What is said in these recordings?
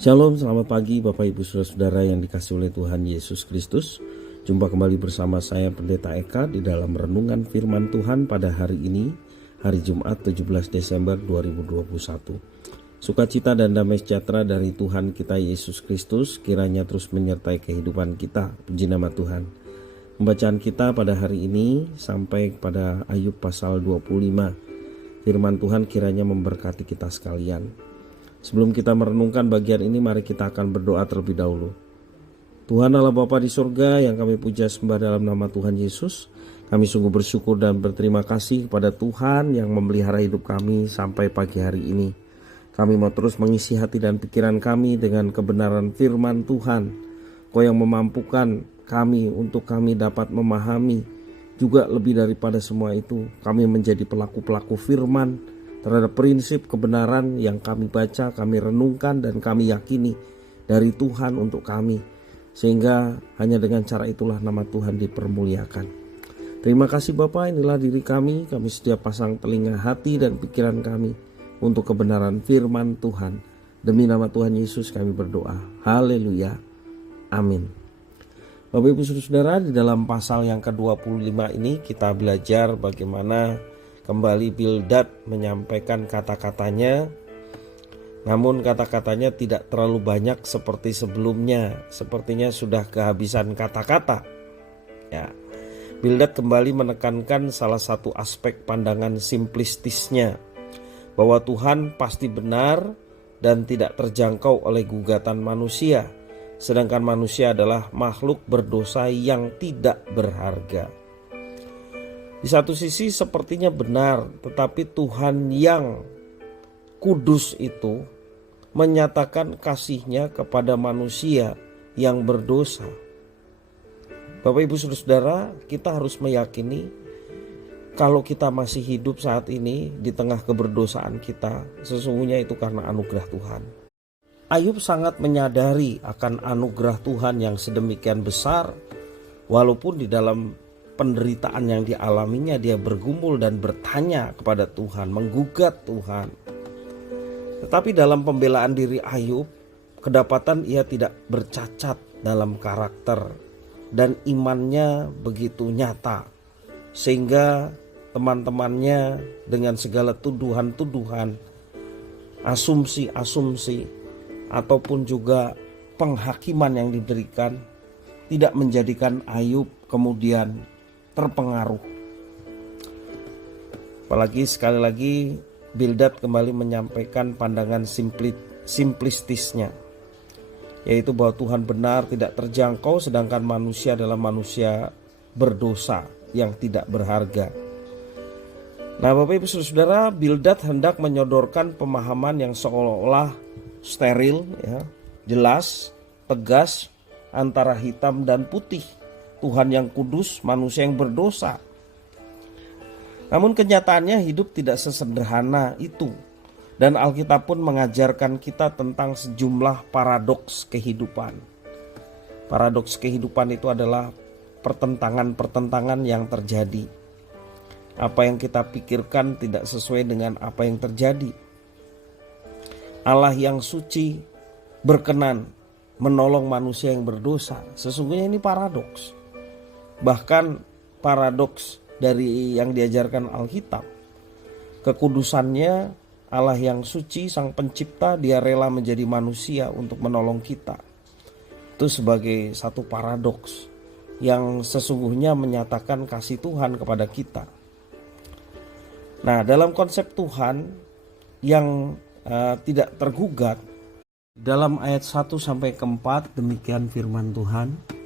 Shalom, selamat pagi Bapak Ibu Saudara-saudara yang dikasihi oleh Tuhan Yesus Kristus. Jumpa kembali bersama saya Pendeta Eka di dalam renungan firman Tuhan pada hari ini, hari Jumat 17 Desember 2021. Sukacita dan damai sejahtera dari Tuhan kita Yesus Kristus kiranya terus menyertai kehidupan kita. Puji nama Tuhan. Pembacaan kita pada hari ini sampai pada Ayub pasal 25. Firman Tuhan kiranya memberkati kita sekalian. Sebelum kita merenungkan bagian ini, mari kita akan berdoa terlebih dahulu. Tuhan Allah Bapa di surga yang kami puja sembah dalam nama Tuhan Yesus, kami sungguh bersyukur dan berterima kasih kepada Tuhan yang memelihara hidup kami sampai pagi hari ini. Kami mau terus mengisi hati dan pikiran kami dengan kebenaran firman Tuhan. Kau yang memampukan kami untuk kami dapat memahami, juga lebih daripada semua itu, kami menjadi pelaku-pelaku firman terhadap prinsip kebenaran yang kami baca, kami renungkan dan kami yakini dari Tuhan untuk kami. Sehingga hanya dengan cara itulah nama Tuhan dipermuliakan. Terima kasih Bapa, inilah diri kami setiap pasang telinga hati dan pikiran kami untuk kebenaran firman Tuhan. Demi nama Tuhan Yesus kami berdoa. Haleluya. Amin. Bapak Ibu Saudara, di dalam pasal yang ke-25 ini kita belajar bagaimana kembali Bildad menyampaikan kata-katanya, namun kata-katanya tidak terlalu banyak seperti sebelumnya. Sepertinya sudah kehabisan kata-kata. Ya, Bildad kembali menekankan salah satu aspek pandangan simplistisnya, bahwa Tuhan pasti benar dan tidak terjangkau oleh gugatan manusia, sedangkan manusia adalah makhluk berdosa yang tidak berharga. Di satu sisi sepertinya benar, tetapi Tuhan yang kudus itu menyatakan kasih-Nya kepada manusia yang berdosa. Bapak Ibu Saudara, kita harus meyakini kalau kita masih hidup saat ini di tengah keberdosaan kita, sesungguhnya itu karena anugerah Tuhan. Ayub sangat menyadari akan anugerah Tuhan yang sedemikian besar, walaupun di dalam penderitaan yang dialaminya dia bergumul dan bertanya kepada Tuhan, menggugat Tuhan. Tetapi dalam pembelaan diri Ayub, kedapatan ia tidak bercacat dalam karakter dan imannya begitu nyata, sehingga teman-temannya dengan segala tuduhan-tuduhan, asumsi-asumsi ataupun juga penghakiman yang diberikan tidak menjadikan Ayub kemudian terpengaruh. Apalagi sekali lagi Bildad kembali menyampaikan pandangan simplistisnya, yaitu bahwa Tuhan benar tidak terjangkau, sedangkan manusia adalah manusia berdosa yang tidak berharga. Nah Bapak Ibu Saudara, Bildad hendak menyodorkan pemahaman yang seolah-olah steril, ya, jelas, tegas, antara hitam dan putih. Tuhan yang kudus, manusia yang berdosa. Namun kenyataannya hidup tidak sesederhana itu. Dan Alkitab pun mengajarkan kita tentang sejumlah paradoks kehidupan. Paradoks kehidupan itu adalah pertentangan-pertentangan yang terjadi. Apa yang kita pikirkan tidak sesuai dengan apa yang terjadi. Allah yang suci berkenan menolong manusia yang berdosa. Sesungguhnya ini paradoks. Bahkan paradoks dari yang diajarkan Alkitab. Kekudusannya, Allah yang suci, sang pencipta, dia rela menjadi manusia untuk menolong kita. Itu sebagai satu paradoks yang sesungguhnya menyatakan kasih Tuhan kepada kita. Nah, dalam konsep Tuhan yang tidak tergugat, dalam ayat 1 sampai ke 4 demikian firman Tuhan.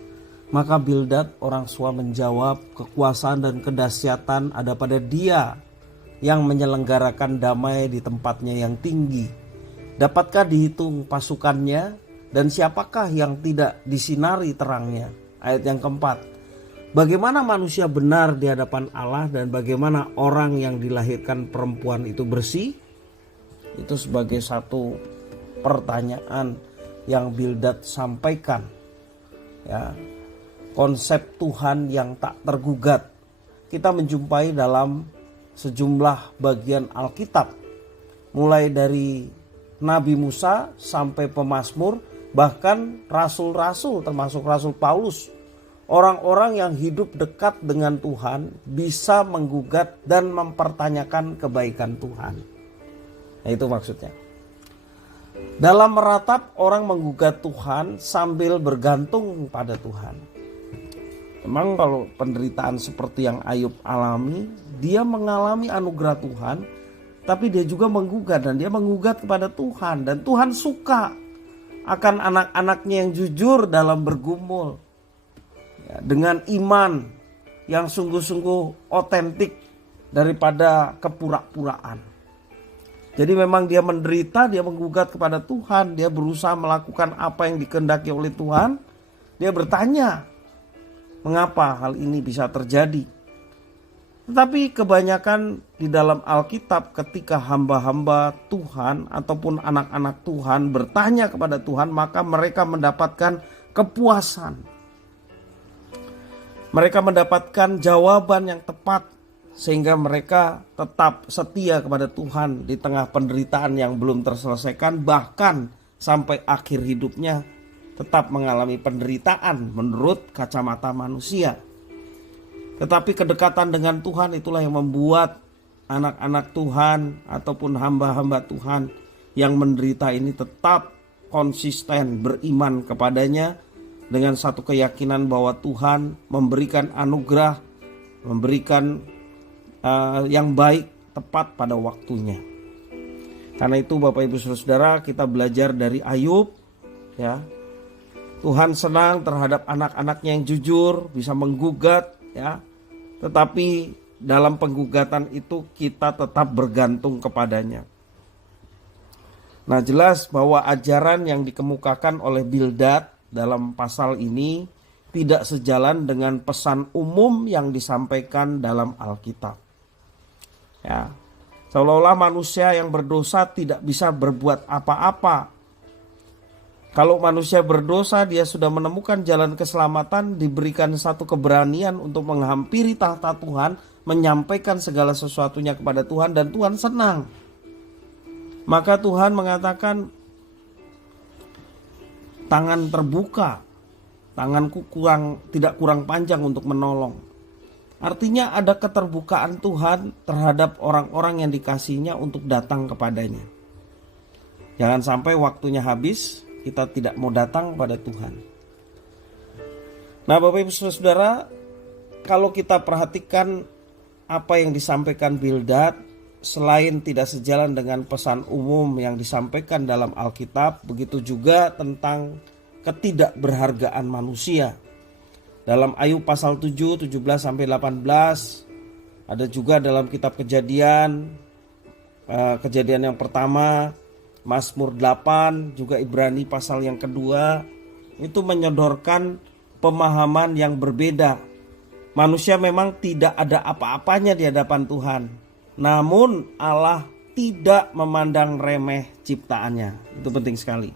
Maka Bildad orang Sua menjawab, kekuasaan dan kedahsyatan ada pada Dia yang menyelenggarakan damai di tempatnya yang tinggi. Dapatkah dihitung pasukannya, dan siapakah yang tidak disinari terangnya? Ayat yang keempat, bagaimana manusia benar di hadapan Allah dan bagaimana orang yang dilahirkan perempuan itu bersih? Itu sebagai satu pertanyaan yang Bildad sampaikan, ya. Konsep Tuhan yang tak tergugat kita menjumpai dalam sejumlah bagian Alkitab, mulai dari Nabi Musa sampai pemazmur, bahkan rasul-rasul termasuk Rasul Paulus. Orang-orang yang hidup dekat dengan Tuhan bisa menggugat dan mempertanyakan kebaikan Tuhan. Nah, itu maksudnya. Dalam meratap, orang menggugat Tuhan sambil bergantung pada Tuhan. Memang kalau penderitaan seperti yang Ayub alami, dia mengalami anugerah Tuhan, tapi dia juga menggugat, dan dia menggugat kepada Tuhan. Dan Tuhan suka akan anak-anaknya yang jujur dalam bergumul, ya, dengan iman yang sungguh-sungguh otentik daripada kepura-puraan. Jadi memang dia menderita, dia menggugat kepada Tuhan, dia berusaha melakukan apa yang dikehendaki oleh Tuhan. Dia bertanya, mengapa hal ini bisa terjadi? Tetapi kebanyakan di dalam Alkitab, ketika hamba-hamba Tuhan ataupun anak-anak Tuhan bertanya kepada Tuhan, maka mereka mendapatkan kepuasan. Mereka mendapatkan jawaban yang tepat, sehingga mereka tetap setia kepada Tuhan di tengah penderitaan yang belum terselesaikan, bahkan sampai akhir hidupnya tetap mengalami penderitaan menurut kacamata manusia. Tetapi kedekatan dengan Tuhan itulah yang membuat anak-anak Tuhan ataupun hamba-hamba Tuhan yang menderita ini tetap konsisten beriman kepadanya dengan satu keyakinan bahwa Tuhan memberikan anugerah, memberikan yang baik tepat pada waktunya. Karena itu Bapak Ibu Saudara, kita belajar dari Ayub, ya. Tuhan senang terhadap anak-anaknya yang jujur, bisa menggugat, ya. Tetapi dalam penggugatan itu kita tetap bergantung kepadanya. Nah, jelas bahwa ajaran yang dikemukakan oleh Bildad dalam pasal ini tidak sejalan dengan pesan umum yang disampaikan dalam Alkitab. Ya, seolah-olah manusia yang berdosa tidak bisa berbuat apa-apa. Kalau manusia berdosa, dia sudah menemukan jalan keselamatan, diberikan satu keberanian untuk menghampiri tahta Tuhan, menyampaikan segala sesuatunya kepada Tuhan, dan Tuhan senang. Maka Tuhan mengatakan, tangan terbuka, tanganku tidak kurang panjang untuk menolong. Artinya ada keterbukaan Tuhan terhadap orang-orang yang dikasihinya untuk datang kepadanya. Jangan sampai waktunya habis, kita tidak mau datang kepada Tuhan. Nah, Bapak Ibu Saudara, kalau kita perhatikan apa yang disampaikan Bildad, selain tidak sejalan dengan pesan umum yang disampaikan dalam Alkitab, begitu juga tentang ketidakberhargaan manusia. Dalam Ayub pasal 7, 17-18, ada juga dalam kitab Kejadian yang pertama, Mazmur 8, juga Ibrani pasal yang kedua, itu menyodorkan pemahaman yang berbeda. Manusia memang tidak ada apa-apanya di hadapan Tuhan, namun Allah tidak memandang remeh ciptaannya. Itu penting sekali.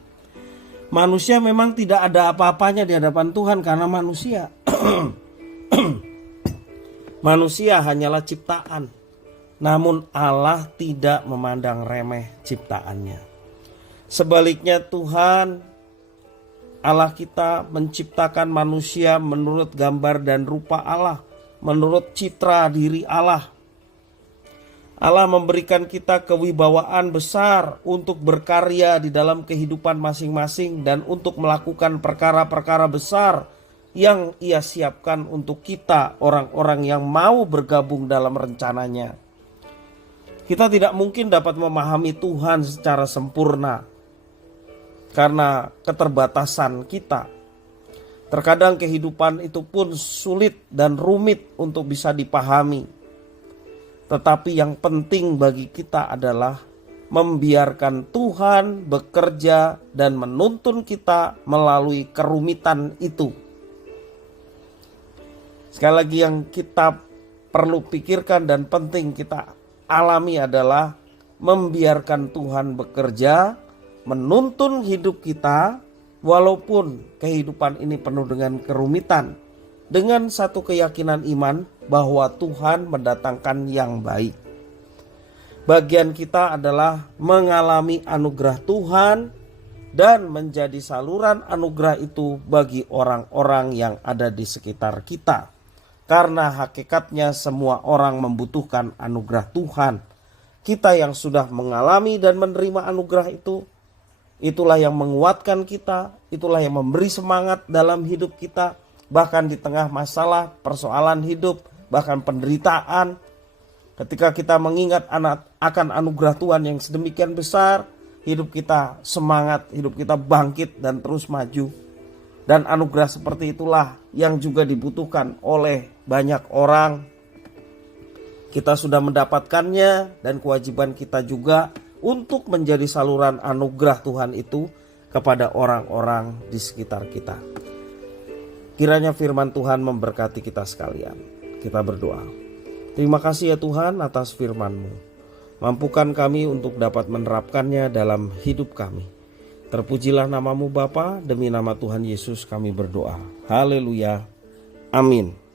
Manusia memang tidak ada apa-apanya di hadapan Tuhan karena manusia. Manusia hanyalah ciptaan. Namun Allah tidak memandang remeh ciptaannya. Sebaliknya Tuhan Allah kita menciptakan manusia menurut gambar dan rupa Allah, menurut citra diri Allah. Allah memberikan kita kewibawaan besar untuk berkarya di dalam kehidupan masing-masing dan untuk melakukan perkara-perkara besar yang Ia siapkan untuk kita, orang-orang yang mau bergabung dalam rencananya. Kita tidak mungkin dapat memahami Tuhan secara sempurna karena keterbatasan kita. Terkadang kehidupan itu pun sulit dan rumit untuk bisa dipahami. Tetapi yang penting bagi kita adalah membiarkan Tuhan bekerja dan menuntun kita melalui kerumitan itu. Sekali lagi, yang kita perlu pikirkan dan penting kita alami adalah membiarkan Tuhan bekerja, menuntun hidup kita walaupun kehidupan ini penuh dengan kerumitan, dengan satu keyakinan iman bahwa Tuhan mendatangkan yang baik. bagian kita adalah mengalami anugerah Tuhan dan menjadi saluran anugerah itu bagi orang-orang yang ada di sekitar kita. Karena hakikatnya semua orang membutuhkan anugerah Tuhan. Kita yang sudah mengalami dan menerima anugerah itu, itulah yang menguatkan kita, itulah yang memberi semangat dalam hidup kita. Bahkan di tengah masalah, persoalan hidup, bahkan penderitaan. Ketika kita mengingat akan anugerah Tuhan yang sedemikian besar, hidup kita semangat, hidup kita bangkit dan terus maju. Dan anugerah seperti itulah yang juga dibutuhkan oleh banyak orang. Kita sudah mendapatkannya dan kewajiban kita juga untuk menjadi saluran anugerah Tuhan itu kepada orang-orang di sekitar kita. Kiranya firman Tuhan memberkati kita sekalian. Kita berdoa. Terima kasih ya Tuhan atas firman-Mu. Mampukan kami untuk dapat menerapkannya dalam hidup kami. Terpujilah nama-Mu Bapa, demi nama Tuhan Yesus kami berdoa. Haleluya. Amin.